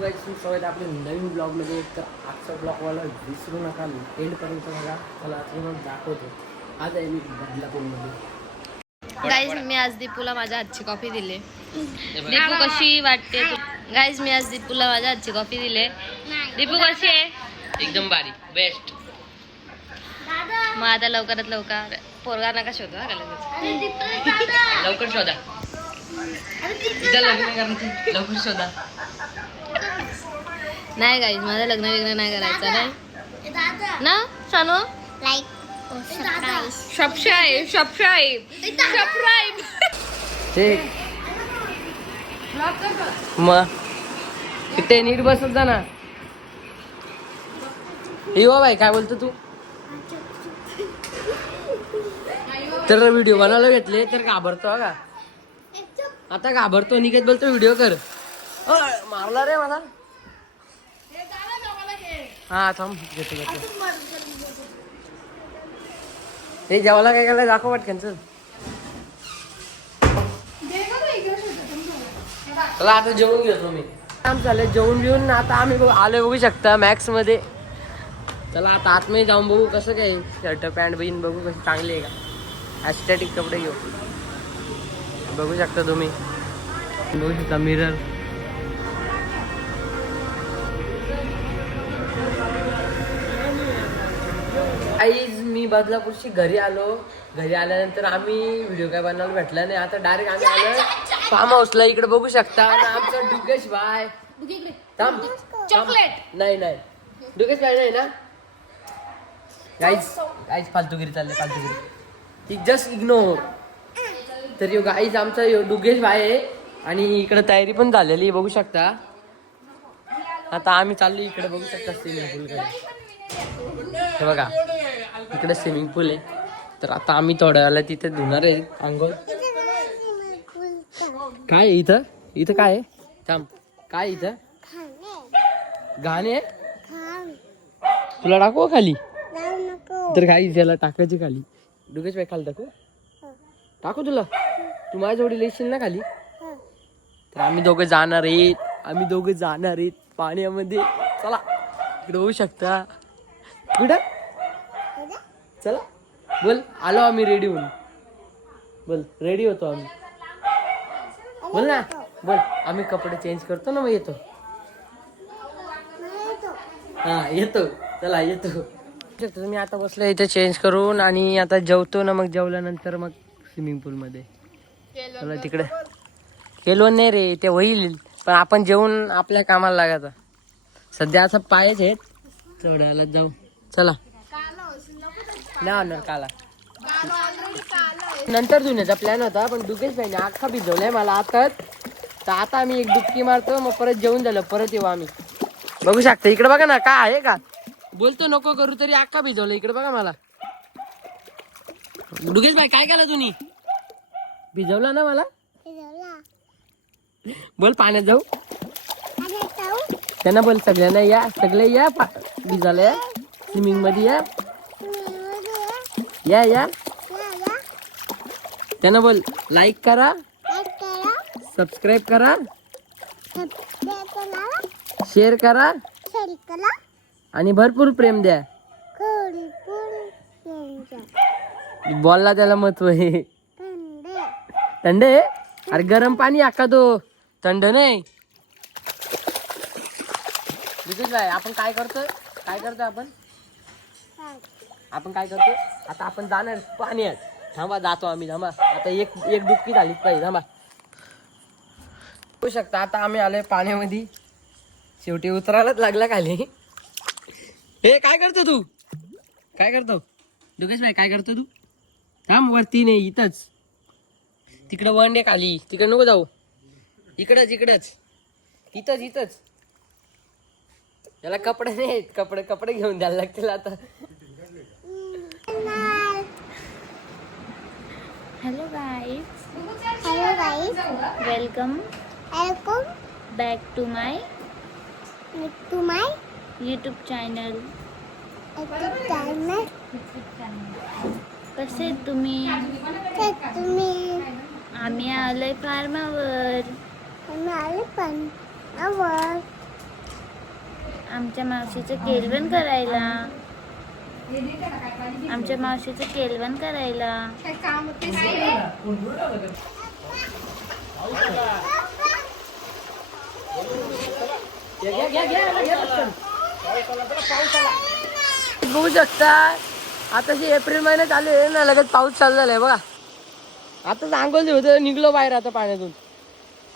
स्वागत आपल्या नवीन ब्लॉगमध्ये. तर आजचा ब्लॉगवाला विसरू नका, एंडपर्यंत बघा. मला तुम्हाला दाखवतो. आज आहे मी बदलापूरमध्ये. गाईज मी आज दीपूला माझ्या हातची कॉफी दिली. दीपू कशी वाटते? गाईज मी आज दीपूला माझ्या हातची कॉफी दिली. दीपू कशी आहे? एकदम भारी, बेस्ट. मग आता लवकरात लवकर पोरगा नका शोधू हा लवकर शोधा. लग्न करायचं, लवकर शोधा. नाही गाईज माझं लग्न विग्न नाही करायचं नाही ना. Shanu subscribe subscribe subscribe. ठीक मग ते नीट बसत जा ना. यो भाई काय बोलतो तू? तर व्हिडिओ बनायला घेतले तर घाबरतो का? आता घाबरतो. निकेत बोलतो व्हिडिओ कर. मारला रे मला. हा थांब घेतो घेतो. हे जेवायला काय केलं दाखव पटकन. चल चला आता जेवून घेतो मी. काम चाललंय जेवून बिवून. आता आम्ही आलो बघू शकता मॅक्स मध्ये. चला आता आतमध्ये जाऊन बघू कसं काय शर्ट पॅन्ट बिन बघू कशी चांगली आहे का. ॲस्थेटिक कपडे घेऊ. बघू शकता तुम्ही. बघू शकता मिरर. आईज मी बदलापूरची घरी आलो. घरी आल्यानंतर आम्ही व्हिडिओ काय बनवायला भेटला नाही. आता डायरेक्ट आम्ही आलो फार्म हाऊसला. इकडे बघू शकता आमचं डुगेश भाई. चॉकलेट नाही नाही डुगेश भाई नाही ना. गाईज गाईज फालतूगिरी चालली फालतूगिरी. ती जस्ट इग्नोर. तर यो गाईज आमचा यो डुगेश भाई आहे. आणि इकडे तयारी पण झालेली आहे बघू शकता. आता आम्ही चाललो इकडे बघू शकता स्विमिंग पूलकडे. हे बघा इकडे स्विमिंग पूल आहे. तर आता आम्ही थोड्या वेळाला तिथे धुणार आहे अंघोळ. काय इथं इथं काय आहे? थांब काय इथं गाणे तुला टाकू खाली? तर काही त्याला टाकायची खाली. डुगेश भाई खाली टाकू? टाकू तुला? तू माझ्या जोडी येशील ना खाली? तर आम्ही दोघं जाणार आहेत. आम्ही दोघं जाणार आहेत पाण्यामध्ये. चला इकडे होऊ शकता. कुठं चला बोल. आलो आम्ही रेडी होऊन. बोल रेडी होतो आम्ही. बोल ना बोल. आम्ही कपडे चेंज करतो ना मग येतो. हा येतो. चला येतो. तुम्ही आता बसलो इथे चेंज करून. आणि आता जेवतो ना. मग जेवल्यानंतर मग स्विमिंग पूल मध्ये. चला तिकडे केलो नाही रे ते होईल. पण आपण जेवून आपल्या कामाला लागायचं. सध्या असं पायच आहेत. चढायला जाऊ. चला ना काला नंतर धुण्याचा प्लॅन होता. पण डुगेश भाईने अख्खा भिजवलाय मला आताच. तर आता आम्ही एक डुबकी मारतो. मग परत जेवून झालं परत येऊ आम्ही. बघू शकता इकडे बघा ना काय आहे का. बोलतो नको करू तरी अख्खा भिजवलं. इकडे बघा मला. डुगेश भाई काय केलं तुम्ही? भिजवला ना मला. बोल पाण्यात जाऊ. त्यांना बोल सगळ्यांना या. सगळे या भिजायला या. स्विमिंग मध्ये या या या. त्यांना बोल लाईक करा, सबस्क्राईब करा, शेअर करा आणि भरपूर प्रेम द्या. बोलला त्याला महत्व आहे. थंड आहे. अरे गरम पाणी अक्का तो थंड नाही. आपण काय करतोय आपण काय करतो आता. आपण जाणार पाण्यात. थांबा जातो आम्ही. थांबा आता एक डुबकी झालीच पाहिजे. थांबा. होऊ शकता आता आम्ही आलोय पाण्यामध्ये. शेवटी उतरायलाच लागला खाली. हे काय करतो तू? काय करतो डुगेश भाई? काय करतो तू? थांब वरती नाही इथंच. तिकडं वंडे खाली. तिकडे नको जाऊ. इकडच इथंच. याला कपडे नाहीत. कपडे घेऊन द्यायला लागतील आता. Hello guys welcome back to my YouTube channel. कसे तुम्ही? आम्ही आलोय फार्मावर. आमच्या मावशीचं केलवण करायला. आमच्या मावशीचं केलवण करायला. बघू शकता आता एप्रिल महिन्यात आले ना, लगेच पाऊस चालू झालाय बघा. आता अंघोळ होतं, निघलो बाहेर आता पाण्यातून.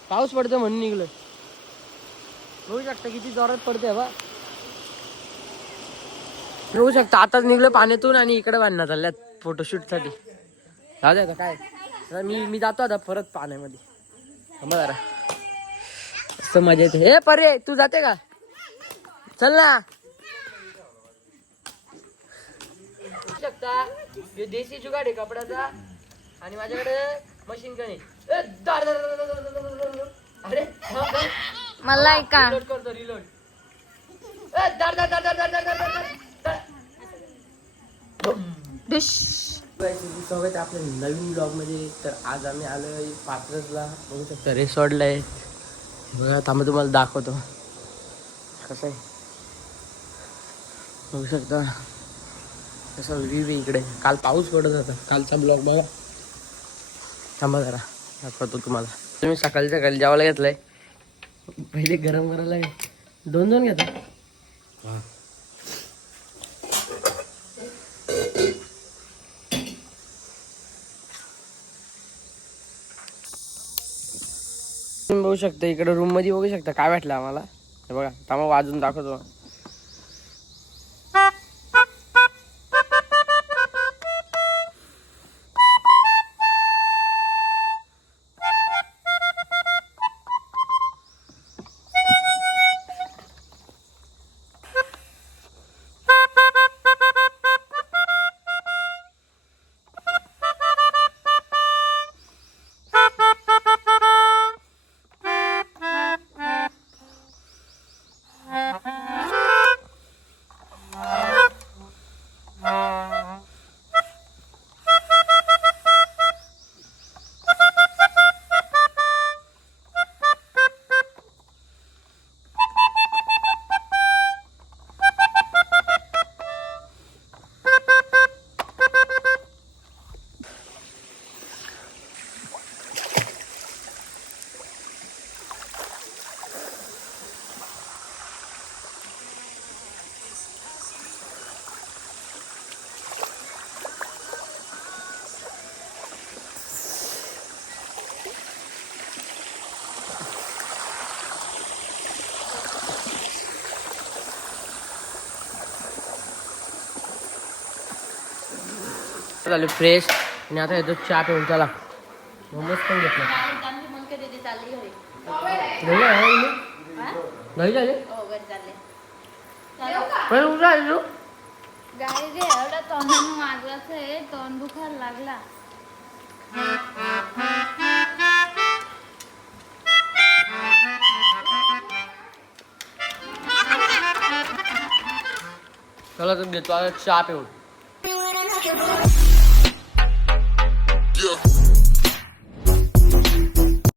पाऊस पडतो म्हणून निघलो. बघू शकता किती जोरात पडते बा. बघू शकता आताच निघलो पाण्यातून आणि इकडे बांधण्यात चालल्यात फोटोशूट साठी. जाऊ द्या काय, मी जातो आता परत पाण्यामध्ये. थांबा जरा, असं मजा येते. हे परे तू जाते का? चल ना. शकता हे देशी जुगाड आहे कपड्याचा आणि माझ्याकडे मशीन गन आहे. अरे मला का रिलोड करतो, रिलोड. स्वागत आपल्या नवीन ब्लॉग मध्ये. तर आज आम्ही आलोय पात्रसला. बघू शकता रिसॉर्टला आहे बघा. थांबा तुम्हाला दाखवतो कसं आहे. बघू शकता कसा व्ह्यू आहे इकडे. काल पाऊस पडत होता, कालचा ब्लॉग बघा. थांबा जरा दाखवतो तुम्हाला. तुम्ही सकाळी जेवायला घेतलंय. पहिले गरम करायला 2 घेता. तुम्ही बघू शकता इकडे रूम मध्ये. बघू शकता काय वाटलं आम्हाला. हे बघा थांबा वाजून दाखवतो. झाले फ्रेश आणि आता येतो चहा पिऊन. चला मोमोज पण घेतला. घरी झाले पण उठा आलो. गाडी रे एवढा तोंडानं वाजवायचं आहे, तोंड दुखायला लागला. चला तर घेतो आता चहा पिऊन.